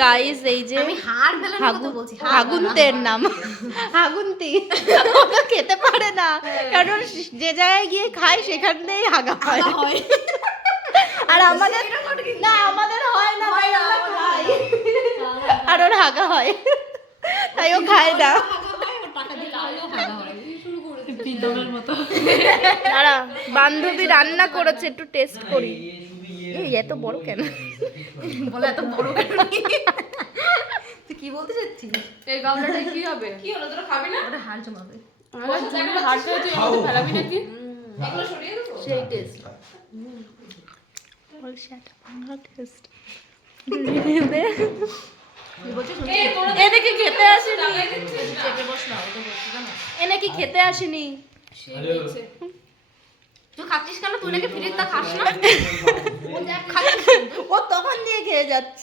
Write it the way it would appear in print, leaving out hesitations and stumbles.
Guys এই যে আমি হাড় ফেলার কথা বলছি, হাগুন্তের নাম হাগুন্তি ওকে খেতে পারে না, কারণ যে জায়গায় গিয়ে খায় সেখান থেকেই হাগা হয়। আর আমাদের না, আমাদের হয় না, তাই আমরা খাই। আর ওর হাগা হয়, তাই ও খায় না। দাঁড়া, বান্ধবী রান্না করেছে, একটু টেস্ট করি। এই এত বড় কেন? বলে এত বড় কেন? তুই কি বলতে চাচ্ছিস? এই গামলাটা কি হবে? কি হলো, তোরা খাবি না? ওটা হাড় জমাবে। আমার জুনির হাড়টা তুই আমাকে ফেলাবি নাকি? এগুলো সরিয়ে দেবো। সেই টেস্ট। বল সেটা বাংলা টেস্ট। কি বলছিস? এনে কি খেতে আসেনি? চেপে বস না, ওটা বলছিস না। এনে কি খেতে আসেনি? তুই খাচ্ছিস কেন? তুই নাকি ফ্রিজটা খাস না? ও তখন দিয়ে খেয়ে যাচ্ছে।